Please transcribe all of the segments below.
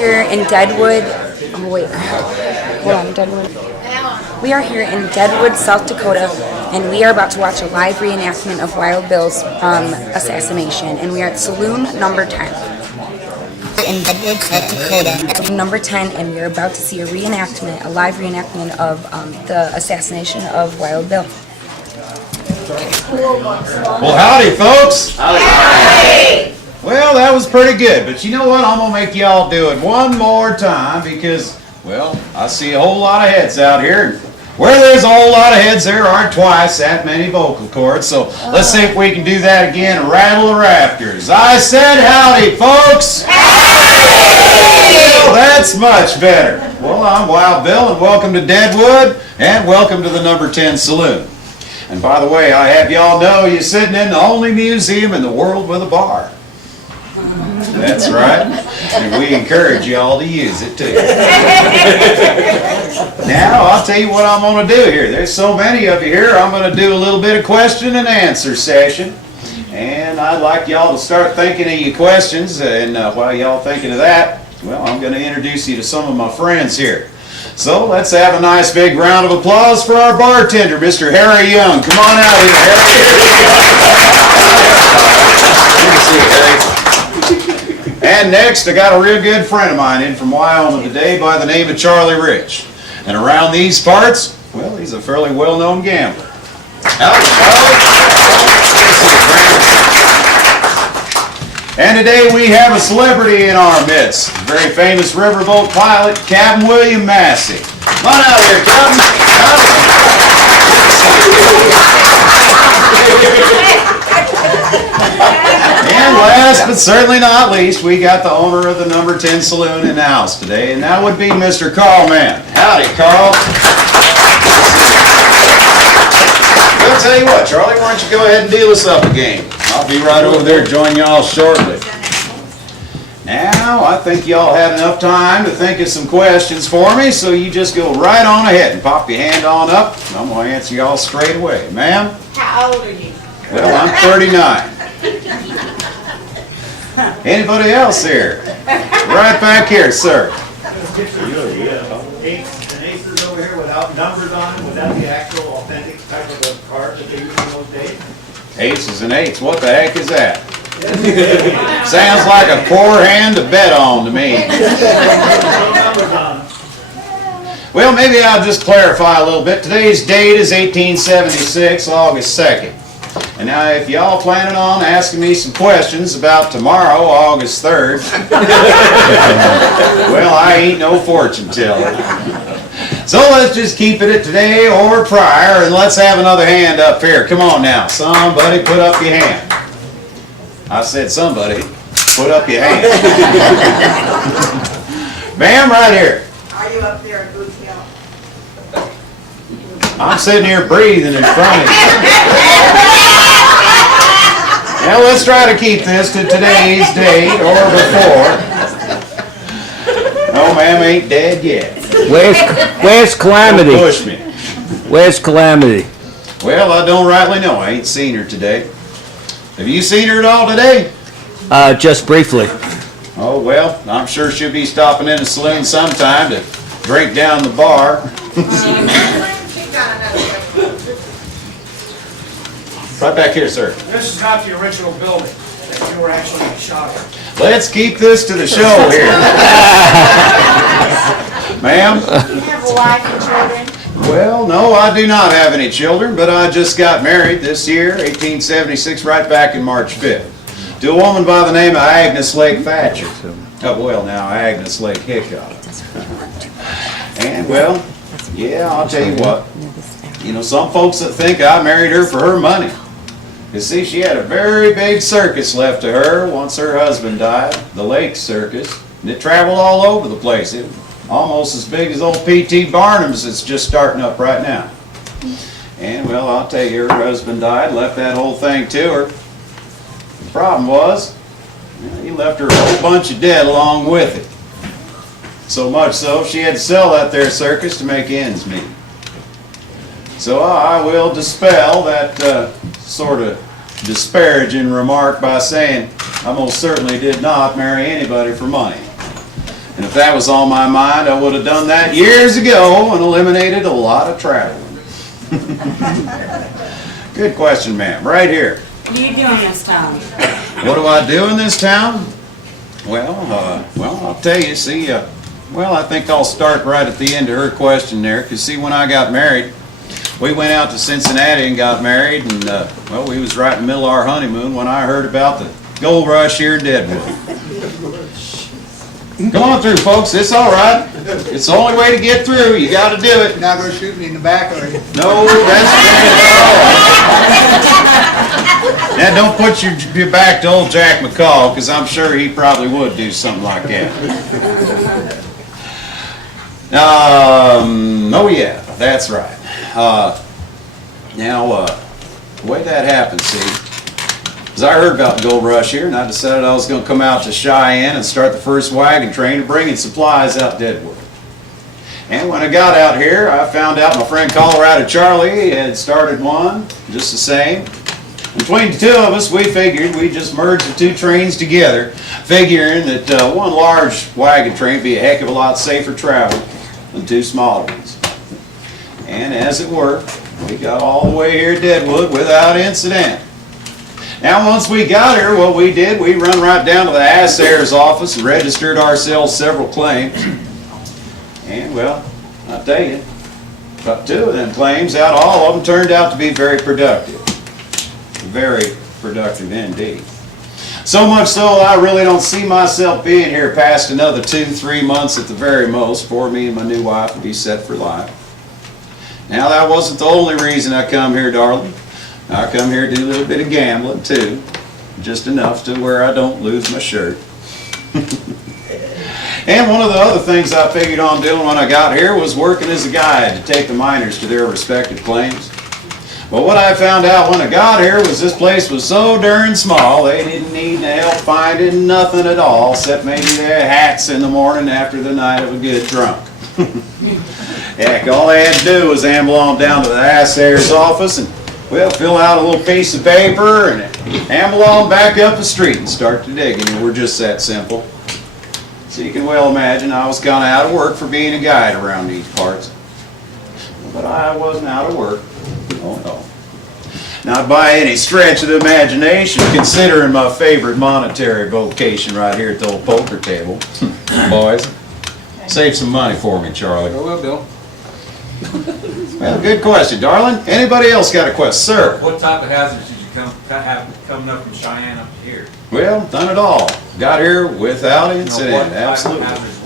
here in Deadwood. Oh wait, hold on, Deadwood. We are here in Deadwood, South Dakota, and we are about to watch a live reenactment of Wild Bill's assassination, and we are at Saloon number 10. In Deadwood, South Dakota, number 10, and we're about to see a live reenactment of the assassination of Wild Bill. Well, howdy, folks. Howdy. Well, that was pretty good, but you know what? I'm gonna make y'all do it one more time because, well, I see a whole lot of heads out here. Where there's a whole lot of heads, there aren't twice that many vocal cords. So let's see if we can do that again. Rattle the rafters. I said howdy, folks. Well, that's much better. Well, I'm Wild Bill, and welcome to Deadwood, and welcome to the number 10 Saloon. And by the way, I have y'all know you're sitting in the only museum in the world with a bar. That's right. And we encourage y'all to use it too. Now, I'll tell you what I'm going to do here. There's so many of you here, I'm going to do a little bit of question and answer session. And I'd like y'all to start thinking of your questions. And while y'all thinking of that, well, I'm going to introduce you to some of my friends here. So let's have a nice big round of applause for our bartender, Mr. Harry Young. Come on out here, Harry. Good to see you, Harry. And next, I got a real good friend of mine in from Wyoming today by the name of Charlie Rich. And around these parts, well, he's a fairly well-known gambler. Howdy, Charlie. And today we have a celebrity in our midst, a very famous riverboat pilot, Captain William Massey. Come on out here, Captain. And last but certainly not least, we got the owner of the number 10 Saloon in the house today, and that would be Mr. Carl Mann. Howdy, Carl. I'll tell you what, Charlie, why don't you go ahead and deal us up a game? I'll be right over there to join y'all shortly. Now, I think y'all had enough time to think of some questions for me, so you just go right on ahead and pop your hand on up, and I'm going to answer y'all straight away. Ma'am? How old are you? Well, I'm 39. Anybody else here? Right back here, sir. Eights and aces over here without numbers on them, without the actual authentic type of a card that they used in those days. Aces and eights, what the heck is that? Sounds like a poor hand to bet on to me. No numbers on them. Well, maybe I'll just clarify a little bit. Today's date is 1876, August 2nd. And now, if y'all planning on asking me some questions about tomorrow, August 3rd, well, I ain't no fortune teller. So let's just keep it at today or prior, and let's have another hand up here. Come on now, somebody put up your hand. I said somebody put up your hand. Ma'am, right here. Are you up there in Booth Hill? I'm sitting here breathing in front of you. Now let's try to keep this to today's date or before. No, ma'am, ain't dead yet. Where's Calamity? Don't push me. Where's Calamity? Well, I don't rightly know. I ain't seen her today. Have you seen her at all today? Just briefly. Oh, well, I'm sure she'll be stopping in the saloon sometime to drink down the bar. Right back here, sir. This is not the original building that you were actually shot at. Let's keep this to the show here. Ma'am? You have a wife and children? Well, no, I do not have any children, but I just got married this year, 1876, right back in March 5th, to a woman by the name of Agnes Lake Thatcher. Oh, well, now, Agnes Lake Hickok. And, well, yeah, I'll tell you what. You know, some folks that think I married her for her money. You see, she had a very big circus left to her once her husband died, the Lake Circus, and it traveled all over the place. It was almost as big as old P.T. Barnum's that's just starting up right now. And, well, I'll tell you, her husband died, left that whole thing to her. The problem was, he left her a whole bunch of debt along with it. So much so, she had to sell that there circus to make ends meet. So I will dispel that sort of disparaging remark by saying I most certainly did not marry anybody for money. And if that was on my mind, I would have done that years ago and eliminated a lot of traveling. Good question, ma'am. Right here. What do you do in this town? What do I do in this town? Well, I'll tell you, see, well, I think I'll start right at the end of her question there, because see, when I got married, we went out to Cincinnati and got married, and, well, we was right in the middle of our honeymoon when I heard about the gold rush here in Deadwood. Come on through, folks, it's all right. It's the only way to get through, you gotta do it. You're not gonna shoot me in the back, are you? No, that's now, don't put your back to old Jack McCall, because I'm sure he probably would do something like that. Oh yeah, that's right. Now, the way that happened, see, is I heard about the gold rush here, and I decided I was going to come out to Cheyenne and start the first wagon train bringing supplies out Deadwood. And when I got out here, I found out my friend Colorado Charlie had started one, just the same. Between the two of us, we figured we'd just merge the two trains together, figuring that one large wagon train would be a heck of a lot safer travel than two smaller ones. And as it worked, we got all the way here to Deadwood without incident. Now, once we got here, what we did, we run right down to the assayer's office and registered ourselves several claims. And, well, I'll tell you, about two of them claims, out of all of them, turned out to be very productive. Very productive indeed. So much so, I really don't see myself being here past another 2-3 months at the very most before me and my new wife will be set for life. Now, that wasn't the only reason I come here, darling. I come here to do a little bit of gambling, too. Just enough to where I don't lose my shirt. And one of the other things I figured on doing when I got here was working as a guide to take the miners to their respective claims. But what I found out when I got here was this place was so darn small, they didn't need help finding nothing at all, except maybe their hats in the morning after the night of a good drunk. Heck, all they had to do was amble on down to the assayer's office and, well, fill out a little piece of paper and amble on back up the street and start to digging. And we're just that simple. So you can well imagine I was kind of out of work for being a guide around these parts. But I wasn't out of work. Oh no. Not by any stretch of the imagination, considering my favorite monetary vocation right here at the old poker table. Boys, save some money for me, Charlie. I will, Bill. Well, good question, darling. Anybody else got a question? Sir? What type of hazards did you have coming up from Cheyenne up to here? Well, done it all. Got here without You know, incident, what type of absolutely. hazards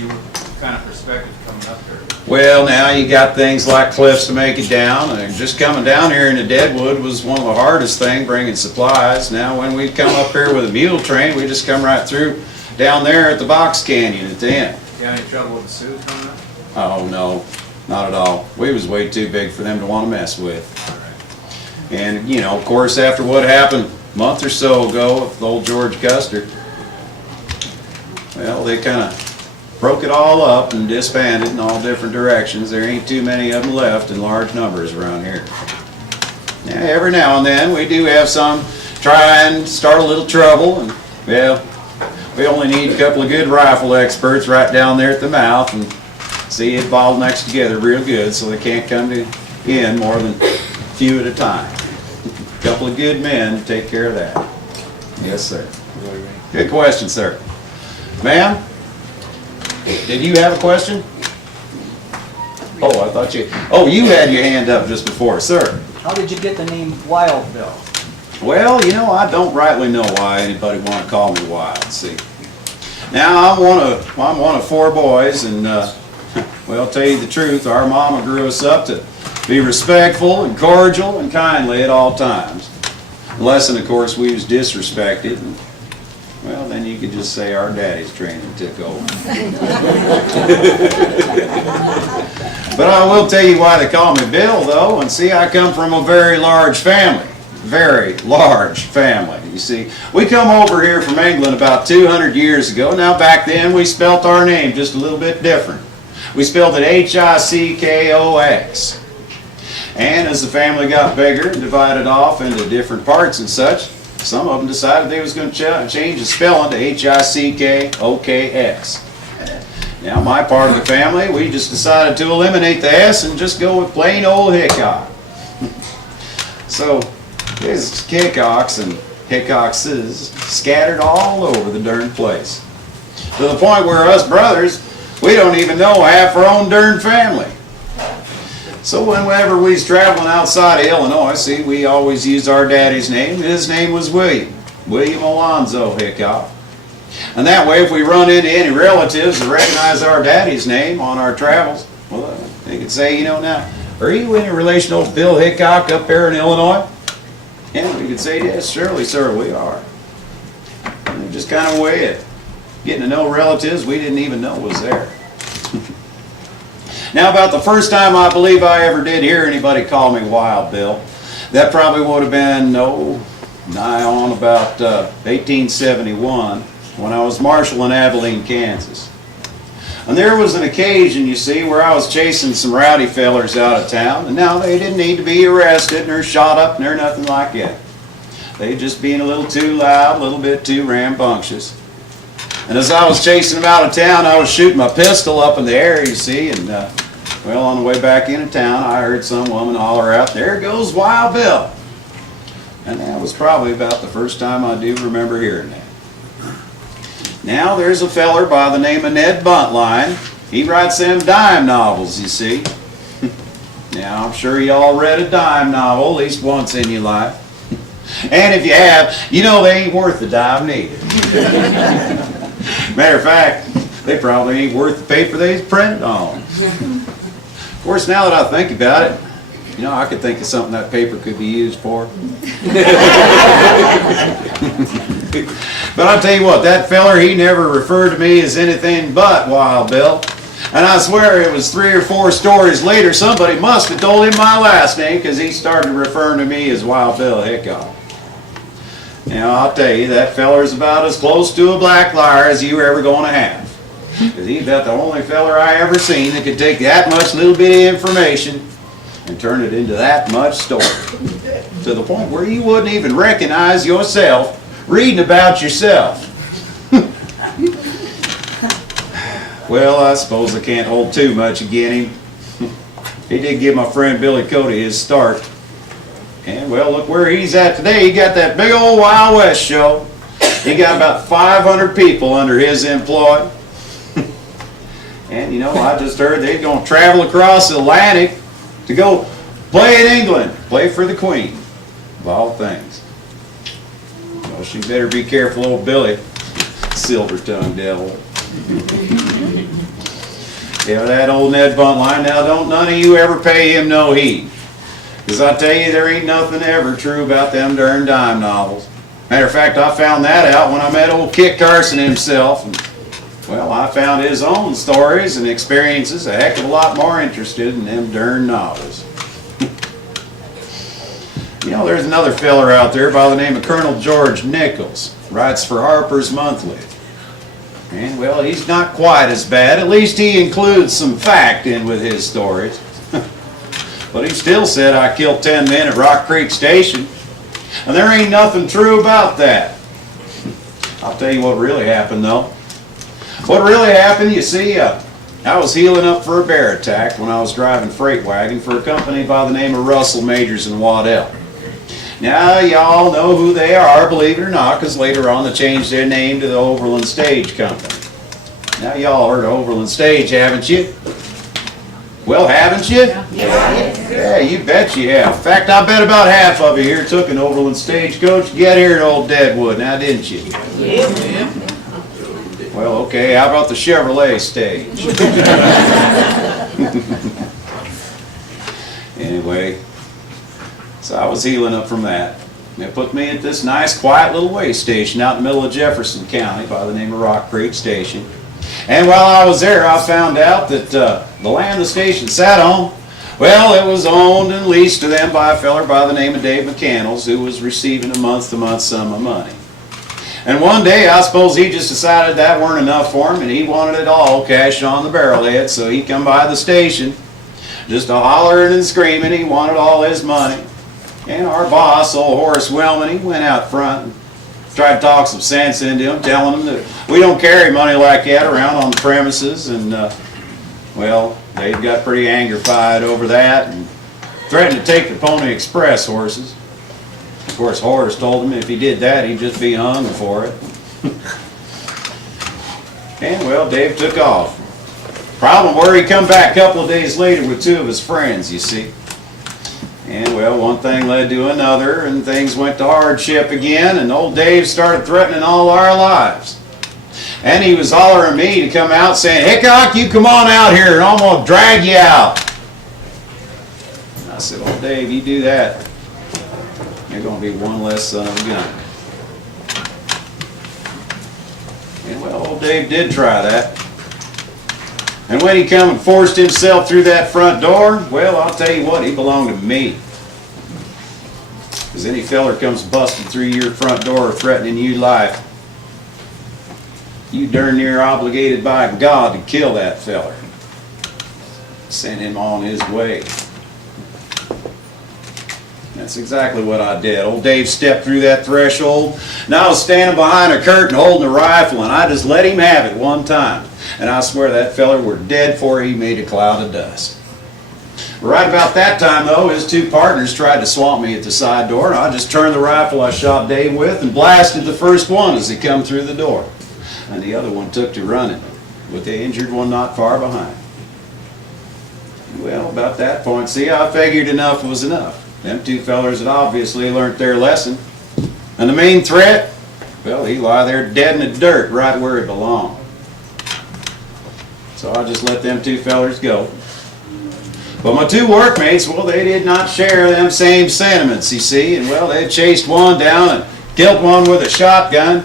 you were kind of perspective coming up there? Well, now you got things like cliffs to make it down, and just coming down here into Deadwood was one of the hardest things, bringing supplies. Now, when we come up here with a mule train, we just come right through down there at the Box Canyon at the end. You got any trouble with the Sioux coming up? Oh, no, not at all. We was way too big for them to want to mess with. And, you know, of course, after what happened a month or so ago with old George Custer, well, they kind of broke it all up and disbanded in all different directions. There ain't too many of them left in large numbers around here. Now, every now and then, we do have some try and start a little trouble, and, well, we only need a couple of good rifle experts right down there at the mouth and see it bottlenecks together real good so they can't come in more than a few at a time. A couple of good men to take care of that. Yes, sir. Good question, sir. Ma'am, did you have a question? Oh, I thought you, oh, you had your hand up just before, sir. How did you get the name Wild Bill? Well, you know, I don't rightly know why anybody want to call me Wild, see. Now, I'm one of 4 boys, and, well, tell you the truth, our mama grew us up to be respectful and cordial and kindly at all times. Unless, of course, we was disrespected, and, well, then you could just say our daddy's training took over. But I will tell you why they call me Bill, though, and see, I come from a very large family. Very large family. You see, we come over here from England about 200 years ago. Now, back then, we spelt our name just a little bit different. We spelled it H-I-C-K-O-X. And as the family got bigger and divided off into different parts and such, some of them decided they was going to change the spelling to H-I-C-K-O-K-S. Now, my part of the family, we just decided to eliminate the S and just go with plain old Hickok. So, there's Hickoks and Hickokses scattered all over the darn place. To the point where us brothers, we don't even know half our own darn family. So whenever we was traveling outside of Illinois, see, we always used our daddy's name. His name was William Alonzo Hickok. And that way, if we run into any relatives that recognize our daddy's name on our travels, well, they could say, you know, now, are you any relation to old Bill Hickok up there in Illinois? And we could say, yes, surely, sir, we are. And just kind of a way of getting to know relatives we didn't even know was there. Now, about the first time I believe I ever did hear anybody call me Wild Bill, that probably would have been, nigh on about 1871, when I was marshal in Abilene, Kansas. And there was an occasion, you see, where I was chasing some rowdy fellers out of town, and now they didn't need to be arrested or shot up or nothing like that. They just being a little too loud, a little bit too rambunctious. And as I was chasing them out of town, I was shooting my pistol up in the air, you see, and well, on the way back into town, I heard some woman holler out, "There goes Wild Bill." And that was probably about the first time I do remember hearing that. Now, there's a feller by the name of Ned Buntline. He writes them dime novels, you see. Now, I'm sure you all read a dime novel at least once in your life. And if you have, you know they ain't worth the dime neither. Matter of fact, they probably ain't worth the paper they's printed on. Of course, now that I think about it, you know, I could think of something that paper could be used for. But I'll tell you what, that feller, he never referred to me as anything but Wild Bill. And I swear it was 3 or 4 stories later, somebody must have told him my last name, because he started referring to me as Wild Bill Hickok. Now, I'll tell you, that feller's about as close to a black liar as you were ever going to have. Because he's about the only feller I ever seen that could take that much little bitty information and turn it into that much story. To the point where you wouldn't even recognize yourself reading about yourself. Well, I suppose I can't hold too much again him. He did give my friend Billy Cody his start. And, well, look where he's at today. He got that big old Wild West show. He got about 500 people under his employ. And, you know, I just heard they're going to travel across the Atlantic to go play in England, play for the Queen, of all things. Well, she better be careful, old Billy, silver-tongued devil. Yeah, that old Ned Buntline, now don't none of you ever pay him no heed. Because I tell you, there ain't nothing ever true about them darn dime novels. Matter of fact, I found that out when I met old Kit Carson himself. And, well, I found his own stories and experiences a heck of a lot more interested in them darn novels. You know, there's another feller out there by the name of Colonel George Nichols. Writes for Harper's Monthly. And, well, he's not quite as bad. At least he includes some fact in with his stories. But he still said I killed 10 men at Rock Creek Station. And there ain't nothing true about that. I'll tell you what really happened, though. What really happened, you see, I was healing up for a bear attack when I was driving freight wagon for a company by the name of Russell Majors in Waddell. Now, y'all know who they are, believe it or not, because later on they changed their name to the Overland Stage Company. Now, y'all heard of Overland Stage, haven't you? Well, haven't you? Yeah, you bet you have. In fact, I bet about half of you here took an Overland Stagecoach to get here at Old Deadwood, now didn't you? Yeah. Well, okay, how about the Chevrolet stage? Anyway, so I was healing up from that. They put me at this nice, quiet little way station out in the middle of Jefferson County by the name of Rock Creek Station. And while I was there, I found out that the land the station sat on, well, it was owned and leased to them by a feller by the name of Dave McCandles, who was receiving a month-to-month sum of money. And one day, I suppose he just decided that weren't enough for him, and he wanted it all cash on the barrelhead, so he come by the station, just a hollering and screaming, he wanted all his money. And our boss, old Horace Wellman, he went out front and Tried to talk some sense into them, telling them that we don't carry money like that around on the premises, and, well, they got pretty anger-fied over that, and threatened to take the Pony Express horses. Of course, Horace told him if he did that, he'd just be hung for it. And, well, Dave took off. Problem were, he come back a couple of days later with two of his friends, you see. And, well, one thing led to another, and things went to hardship again, and old Dave started threatening all our lives. And he was hollering at me to come out, saying, "Hickok, you come on out here, and I'm gonna drag you out." And I said, "Oh, Dave, you do that, you're gonna be one less son of a gun." And, well, old Dave did try that. And when he come and forced himself through that front door, well, I'll tell you what, he belonged to me. Because any feller comes busting through your front door threatening you life, you darn near obligated by God to kill that feller. Send him on his way. That's exactly what I did. Old Dave stepped through that threshold, and I was standing behind a curtain holding a rifle, and I just let him have it one time. And I swear that feller were dead before he made a cloud of dust. Right about that time, though, his two partners tried to swamp me at the side door, and I just turned the rifle I shot Dave with and blasted the first one as he come through the door. And the other one took to running, with the injured one not far behind. Well, about that point, see, I figured enough was enough. Them two fellers had obviously learned their lesson. And the main threat, well, he lie there dead in the dirt right where he belonged. So I just let them two fellers go. But my two workmates, well, they did not share them same sentiments, you see. And, well, they chased one down and killed one with a shotgun.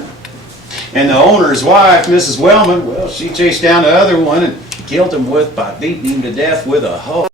And the owner's wife, Mrs. Wellman, well, she chased down the other one and killed him by beating him to death with a hoe.